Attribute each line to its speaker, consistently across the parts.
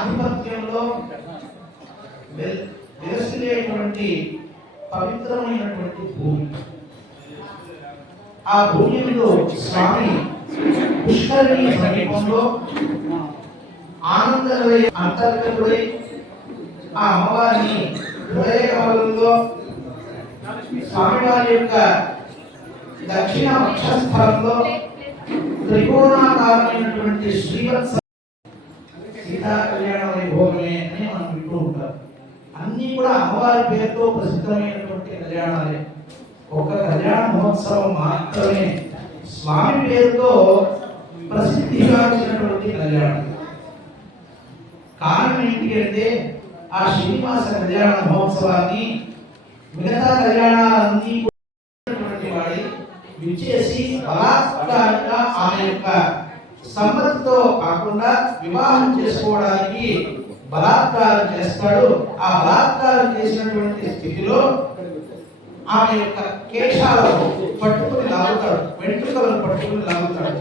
Speaker 1: ఆధిపత్యంలో వెలసిలేటువంటి పవిత్రమైనటువంటి భూమి. ఆ భూమి మీద స్వామి పుష్కరిణి సమీపంలో ఆనందమై అంతర్గతుడై ఆ అమ్మవారిని హృదయకమలంలో స్వామివారి యొక్క దక్షిణ వక్షస్థలంలో త్రికోణాకారమైనటువంటి శ్రీవత్స సీతా కళ్యాణ వైభోగమే అని మనం వింటూ ఉంటాం. అన్ని కూడా అమ్మవారి పేరుతో ప్రసిద్ధమైనటువంటి కళ్యాణాలే. ఒక కళ్యాణ మహోత్సవం మాత్రమే స్వామి పేరుతో ప్రసిద్ధిగాంచినటువంటి కళ్యాణం. కారణం ఏంటి అంటే ఆ శ్రీనివాస కళ్యాణ మహోత్సవాన్ని మిగతా కళ్యాణాలన్నీ వాడి విచ్చేసి బలాత్కారంగా ఆ యొక్క సమ్మతితో కాకుండా వివాహం చేసుకోవడానికి బలాత్కారం చేస్తాడు. ఆ బలాత్కారం చేసినటువంటి స్థితిలో ఆమె యొక్క కేశాలను పట్టుకుని లాగుతాడు. వెంట్రుకలను పట్టుకుని లాగుతాడు.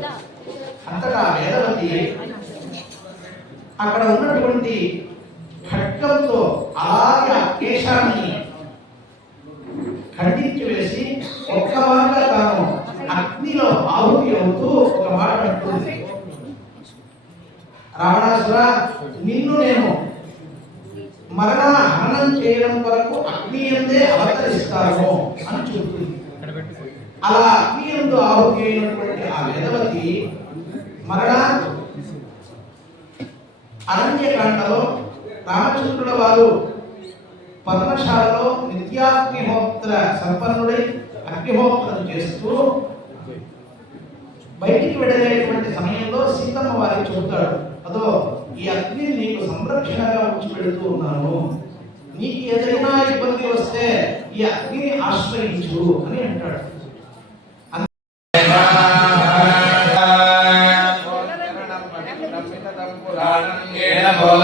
Speaker 1: అంతటా వేదవతి అక్కడ ఉన్నటువంటి ఖడ్గంతో అలాగే ఆ కేశాన్ని ఖండించి వేసి ఒక్క మాట తాను అగ్నిలో ఆహుతి అవుతూ ఒక మాట అంటుంది. రావణాసుర నిన్ను నేను మరణ హరణం చేయడం వరకు అగ్ని ఎందే అవతరిస్తాను అని చెబుతుంది. అలా అగ్ని ఎందు ఆహుతి అయినటువంటి ఆ వేదవతి మరణ అరణ్యకాండలో రామచంద్రుల వారు పర్ణశాలలో నిత్యాగ్నిహోత్ర సంపన్నుడై అగ్నిహోత్రం చేస్తూ బయటికి వెళ్ళలేటువంటి సమయంలో సీతమ్మ వారికి చెబుతాడు అదో ఈ అగ్ని నీకు సంరక్షణగా ఉంచి పెడుతూ ఉన్నాను. నీకు ఏదైనా ఇబ్బంది వస్తే ఈ అగ్నిని ఆశ్రయించు అని అంటాడు.
Speaker 2: బోల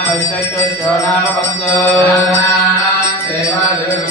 Speaker 2: అయం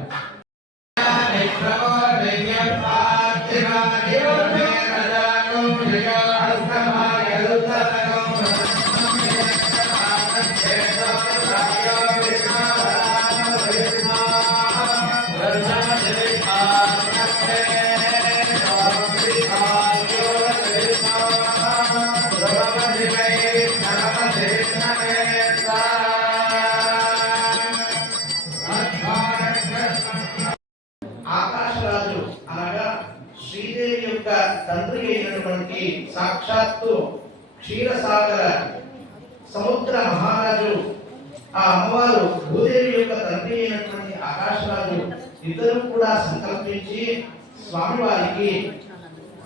Speaker 1: ఆకాశరాజు అనగా శ్రీదేవి యొక్క తండ్రి అయినటువంటి సాక్షాత్తు క్షీరసాగర సముద్ర మహారాజు. ఆ అమ్మవారు భూదేవి యొక్క తండ్రి అయినటువంటి ఆకాశరాజు ఇద్దరు కూడా సంకల్పించి స్వామివారికి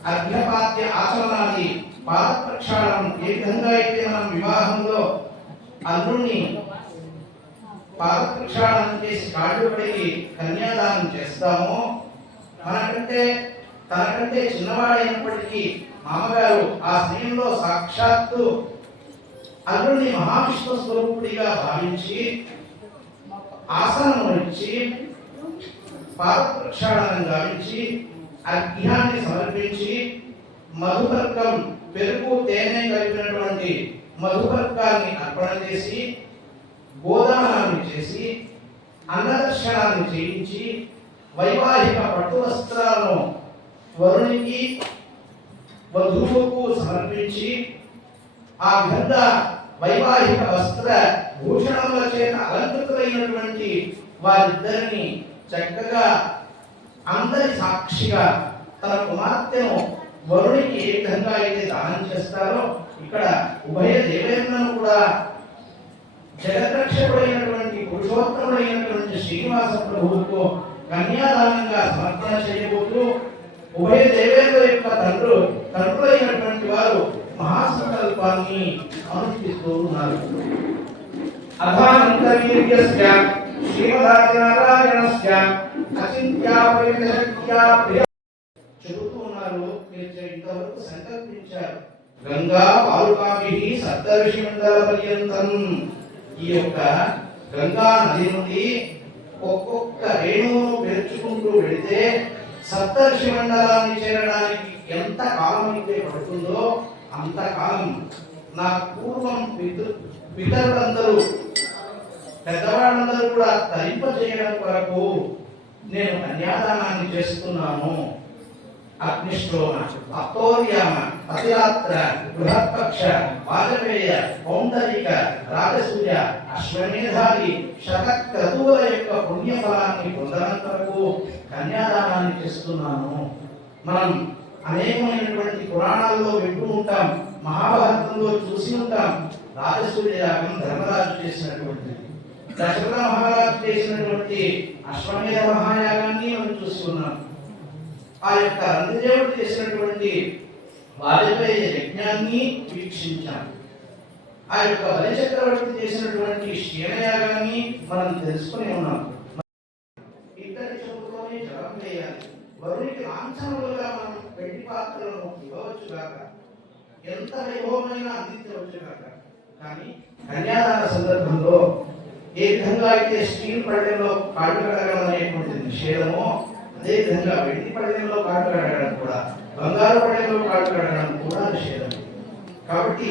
Speaker 1: అర్ఘ్యపాద్య ఆచరణాది పాద ప్రక్షాళనం ఏ విధంగా అయితే మనం వివాహంలో అల్లుణ్ణి పాదప్రక్షాళన చేసి కాళ్ళు పడికి కన్యాదానం చేస్తామో. మనకంటే తనకంటే చిన్నవాడైనప్పటికీ మామగారు ఆ సమయంలో సాక్షాత్తు అల్లుడిని మహావిష్ణు స్వరూపుడిగా భావించి ఆసనం ఇచ్చి పాదప్రక్షాళనం గావించి అర్ఘ్యాన్ని సమర్పించి మధుపర్కం పెరుగు తేనె కలిపినటువంటి మధుపర్కాన్ని చేసి గోదానాన్ని చేసి అన్నదక్షిణాన్ని చేయించి వైవాహిక పట్టు వస్త్రాలను వరునికి వధువుకు సమర్పించి ఆ విధంగా వైవాహిక వస్త్ర భూషణముల చేత అలంకృతులైనటువంటి వారిద్దరిని చక్కగా అందరి సాక్షిగా తన కుమార్తెను వరుణికి ఏ విధంగా అయితే దానం చేస్తారో ఇక్కడ ఉభయ దేవేంద్రను కూడా జగద్రక్షకుడైనటువంటి పురుషోత్తముడైనటువంటి శ్రీనివాస ప్రభువుకు కన్యాదానంగా సమర్పణ చేయబోతూ ఉభయ దేవేంద్ర యొక్క తండ్రు తండ్రులైనటువంటి వారు మహాసంకల్పాన్ని అనుష్ఠిస్తూ ఉన్నారు. అథానంతవీర్యస్య శ్రీమదాదినారాయణస్య అచింత్యాపరిమితశక్త్యా ప్రియ. చెబుతూ ఉన్నారు ఇంతవరకు సంకల్పించారు. గంగా వాలుకాభి సప్తర్షి మండల పర్యంతం ఈ యొక్క గంగా నది నుండి ఒక్కొక్క రేణువును పెంచుకుంటూ వెళితే సప్తర్షి మండలాన్ని చేరడానికి ఎంత కాలం అయితే పడుతుందో అంత కాలం నా పూర్వం పితృ పితరులందరూ పెద్దవాళ్ళందరూ కూడా తరింపజేయడం కొరకు నేను కన్యాదానాన్ని చేస్తున్నాను. అగ్నిశ్లోమ అప్తోర్యామ అతిరాత్ర బృహత్పక్ష వాజపేయ పౌండరిక రాజసూయ అశ్వమేధాది శతక్రతువుల యొక్క పుణ్యఫలాన్ని పొందనంత వరకు కన్యాదానాన్ని చేస్తున్నాను. మనం అనేకమైనటువంటి పురాణాల్లో వింటూ ఉంటాం మహాభారతంలో చూసి ఉంటాం రాజసూయ యాగం ధర్మరాజు చేసినటువంటి దశరథ మహారాజు చేసినటువంటి అశ్వమేధ మహాయాగాన్ని మనం చూస్తున్నాం. ఆ యొక్క రంగదేవుడు చేసినటువంటి వారిపై యజ్ఞాన్ని వీక్షించాం ఆ యొక్క బలిచక్రవర్తి చేసినటువంటి క్షీణయాగాన్ని మనం తెలుసుకుని ఉన్నాం. ఇద్దరి చెబుతోనే జలం వేయాలి వరునికి లాంఛనములుగా మనం పెట్టి పాత్రలను ఇవ్వవచ్చు కాక ఎంత వైభవమైన అందించవచ్చు కాక కానీ కన్యాదాన సందర్భంలో ఏ విధంగా అయితే స్టీల్ పళ్ళెంలో కాళ్ళు కడగడం అనేటువంటి నిషేధమో అదే విధంగా వెండి పళ్ళెంలో కాటు కడగడం కూడా బంగారు పళ్ళెంలో కాటు కడగడం కూడా నిషేధం. కాబట్టి